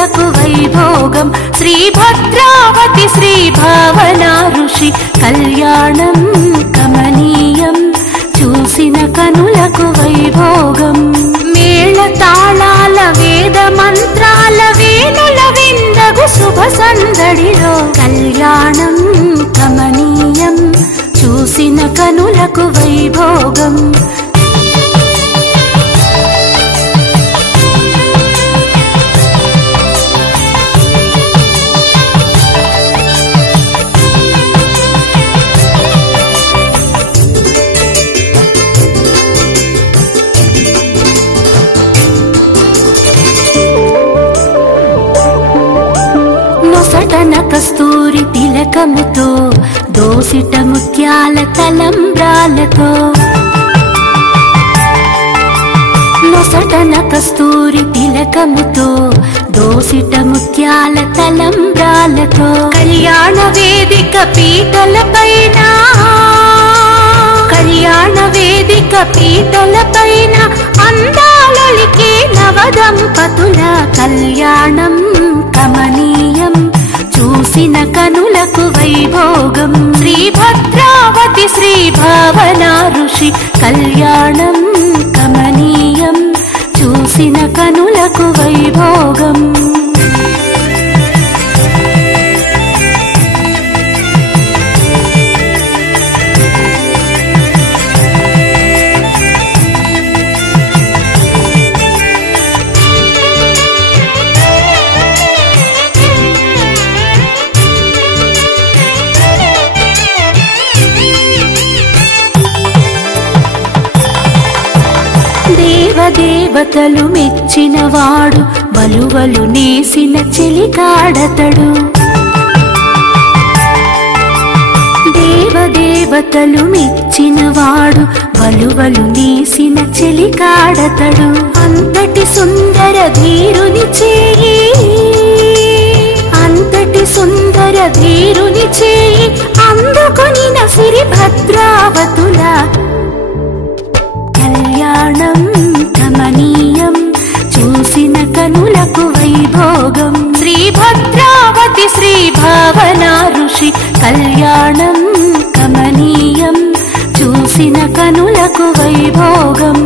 కనులకు వైభోగం శ్రీ భద్రావతి శ్రీ భావనా ఋషి కళ్యాణం కమనీయం చూసిన కనులకు వైభోగం మేళ తాళాల వేద మంత్రాల వేణుల విందగు శుభ సందడిలో కళ్యాణం కమనీయం చూసిన కనులకు వైభోగం నొసటన కస్తూరి తిలకముతో దోసిట ముత్యాల తలంబ్రాలతో నొసటన కస్తూరి తిలకముతో దోసిట ముత్యాల తలంబ్రాలతో కళ్యాణ వేదిక పీటలపైన అందాలొలికే నవదంపతుల కళ్యాణం కమనీయం చూసిన కనులకు వైభోగం శ్రీ భద్రావతి శ్రీ భావనా ఋషి కళ్యాణం కమనీయం చూసిన కనులకు వైభోగం దేవతలు మెచ్చినవాడు వలువలు నేసిన చెలికాడతడు దేవతలు మెచ్చినవాడు వలువలు నేసిన చెలికాడతడు అంతటి సుందర ధీరుని చేయి అందుకొని సిరి భద్రావతుల కళ్యాణం కమనీయం చూసిన కనులకు వైభోగం శ్రీ భద్రావతి శ్రీ భావనా ఋషి కళ్యాణం కమనీయం చూసిన కనులకు వైభోగం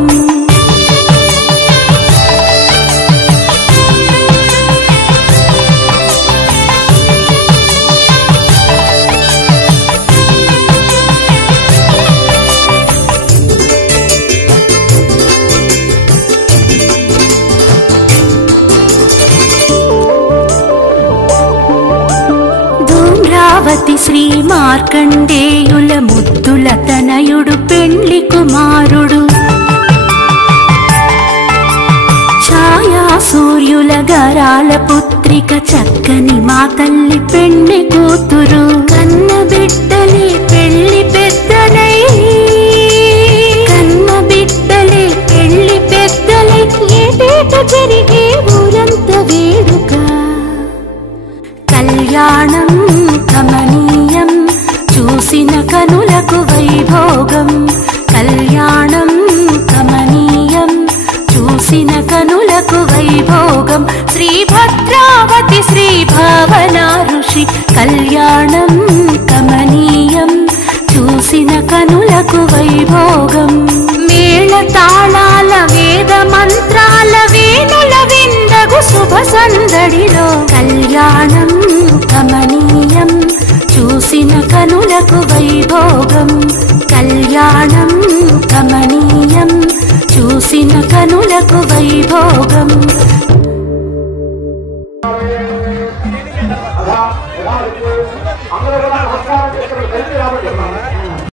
శ్రీ మార్కండేయుల ముద్దుల తనయుడు పెండ్లి కుమారుడు ఛాయా సూర్యుల గరాల పుత్రిక చక్కని మా తల్లి పెండ్లి కూతురు కన్న బిడ్డలే పెళ్లి పెద్దలై ఏటేట జరిగే ఊరంత వేడుక కళ్యాణం కమనీయం చూసిన కనులకు వైభోగం కళ్యాణం కమనీయం చూసిన కనులకు వైభోగం శ్రీ భద్రావతి శ్రీ భావనా ఋషి కళ్యాణం కమనీయం చూసిన కనులకు వైభోగం మేళ తాళాల వేద మంత్రాల వేణుల విందగు శుభ సందడిలో కళ్యాణం కమనీయం చూసిన కనులకు వైభోగం కళ్యాణం కమనీయం చూసిన కనులకు వైభోగం అందరూ